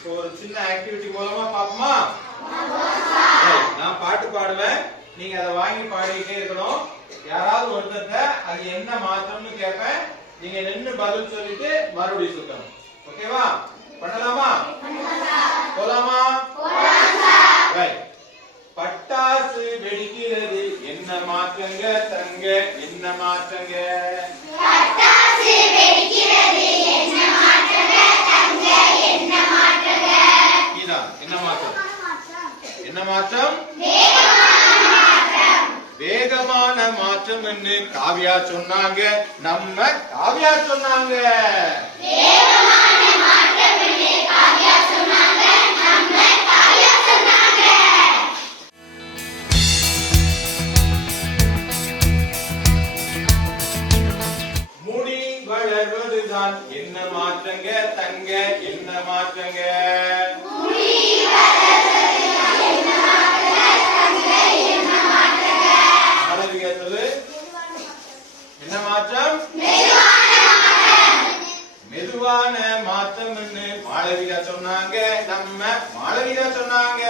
இப்போ ஒரு சின்ன ஆக்டிவிட்டி மூலமா பாப்போமா? நான் பாட்டு பாடுவேன். நீங்க அதை வாங்கி பாடிக்கிட்டே இருக்கணும். யாராவது ஒருத்தர்ட்ட அது என்ன மாற்றம்னு கேட்பேன். நீங்க நின்னு பதில் சொல்லிட்டு மறுபடியும் சுத்தணும் ஓகேவா? பண்ணலாமா? போலாமா? பட்டாசு வெடிக்கிறது. என்ன மாற்றங்க தங்க? என்ன மாற்றங்க? மாற்றம்? வேகமான மாற்றம் என்று காவியா சொன்னாங்க. நம்ம காவியா சொன்னாங்க. முடி வளர்வதுதான். என்ன மாற்றங்க? தங்க. என்ன மாற்றங்க? என்று மாளவிகா சொன்னாங்க நம்ம மாளவிகா சொன்னாங்க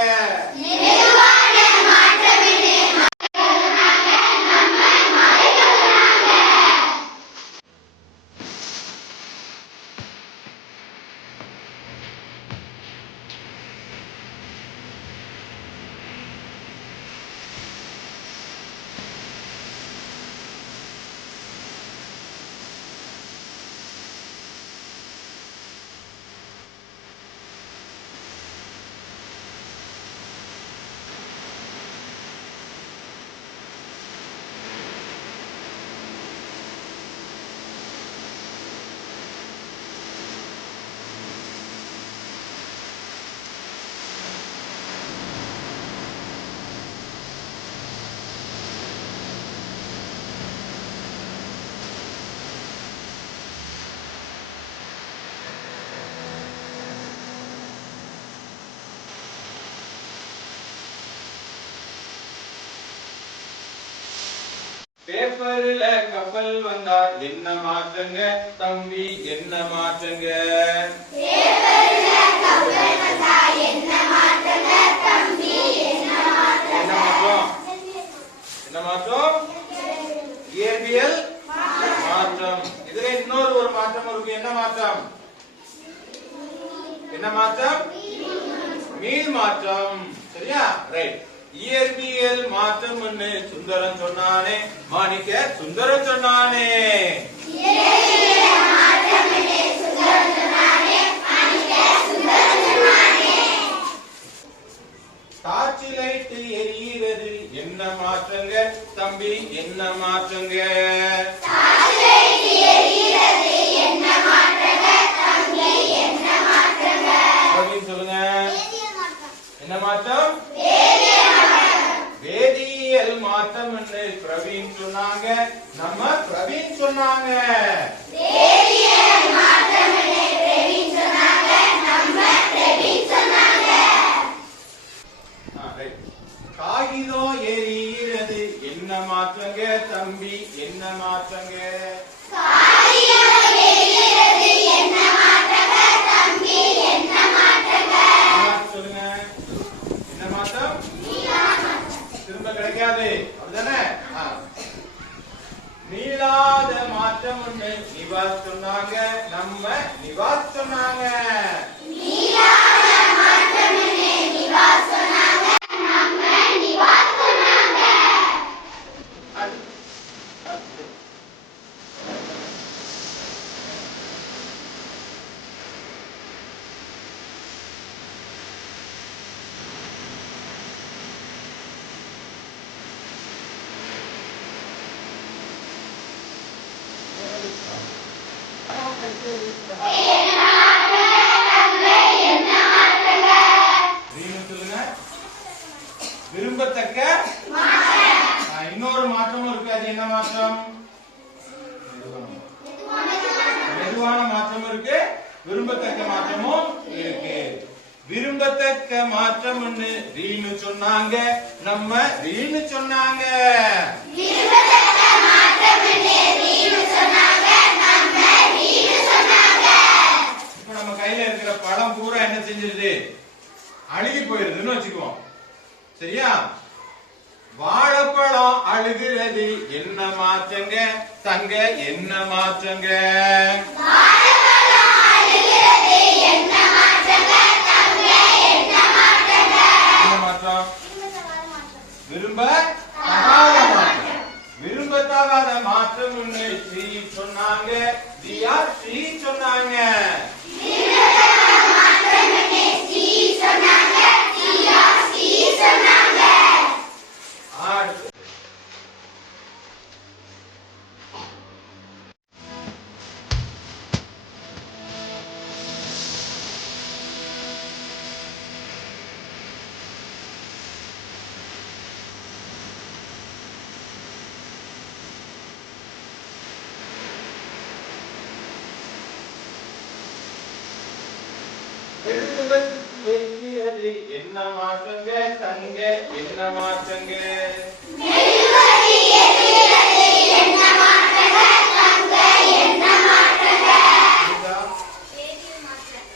பேப்பர்ல கப்பல் வந்தா என்ன மாற்றங்க? தம்பி என்ன மாற்றங்க? என்ன மாற்றம்? என்ன மாற்றம்? இயற்பியல் மாற்றம். இதுல இன்னொரு ஒரு மாற்றம் இருக்கு. என்ன மாற்றம்? என்ன மாற்றம்? மீள் மாற்றம். சரியா? ரைட் இயற்பியல் மாற்றம் சுந்தரம் சொன்னானே. மாணிக்க சுந்தரம் சொன்னானே. டார்ச் லைட் எரிகிறது என்ன மாற்றங்க? தம்பி என்ன மாற்றங்க? சொல்லுங்க. என்ன மாற்றம்? வேதியியல் மாற்றம் என்று பிரவீன் சொன்னாங்க. நம்ம பிரவீன் சொன்னாங்க. காகிதம் எரிகிறது என்ன மாற்றங்க தம்பி? என்ன மாற்றங்க? கிடைக்காது அப்படிதானே? மீளாத மாற்றம் ஒண்ணு நிவாஸ் சொன்னாங்க. நம்ம நிவாஸ் சொன்னாங்க. விரும்பத்தக்க இன்னொரு மாற்றமும் இருக்கு அது என்ன மாற்றம்? மெதுவான மாற்றமும் இருக்கு. விரும்பத்தக்க மாற்றமும் இருக்கு. விரும்பத்தக்க மாற்றம் ரீனு சொன்னாங்க. நம்ம ரீனு சொன்னாங்க. கையில இருக்கிற பழம் பூரா என்ன செஞ்சிருது? அழுகி போயிருதுன்னு வச்சுக்குவோம். சரியா? வாழைப்பழம் அழுகிறது என்ன மாற்றங்க? தங்க என்ன மாற்றங்க? விரும்ப விரும்பத்தகாத மாற்றம் சொன்னாங்க. சொன்னாங்க. என்ன மாற்றங்க தங்க என்ன மாற்றங்க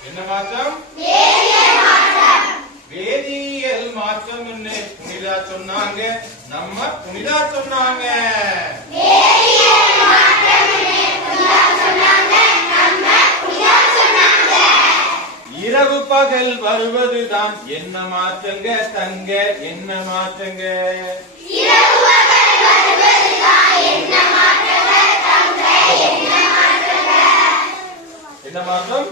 என்ன மாற்றம்? வேதியியல் மாற்றம் புனிதா சொன்னாங்க. நம்ம புனிதா சொன்னாங்க. இரவு பகல் வருவதுதான். என்ன மாற்றங்க தங்க என்ன மாற்றங்க? என்ன மாற்றம்?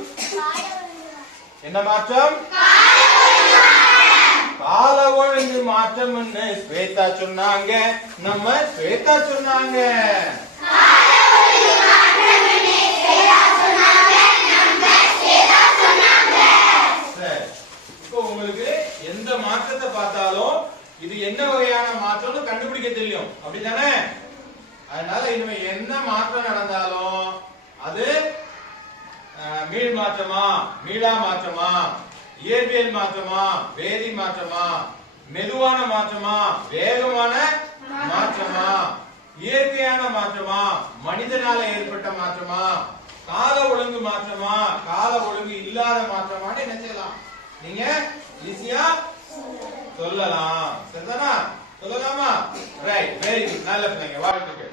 என்ன மாற்றம்? கால ஒழுங்கு மாற்றம்னு ஸ்வேதா சொன்னாங்க. நம்ம ஸ்வேதா சொன்னாங்க. மாற்றத்தை பார்த்தாலும் இது என்ன வகையான மாற்றம்னு கண்டுபிடிக்க தெரியும். அப்படிதானே அதனால இனிமே என்ன மாற்றம் நடந்தாலும் அது மீள் மாற்றமா மீளா மாற்றமா இயற்பியல் மாற்றமா வேதி மாற்றமா மெதுவான மாற்றமா வேகமான மாற்றமா இயற்கையான மாற்றமா மனிதனால ஏற்பட்ட மாற்றமா கால ஒழுங்கு மாற்றமா கால ஒழுங்கு இல்லாத மாற்றமான்னு என்ன செய்யலாம்? நீங்க ஈஸியா சொல்லலாம். சரிதானா? சொல்லலாமா? ரைட் வெரி குட் நல்ல பிள்ளைங்க. வாழ்த்துக்கள்.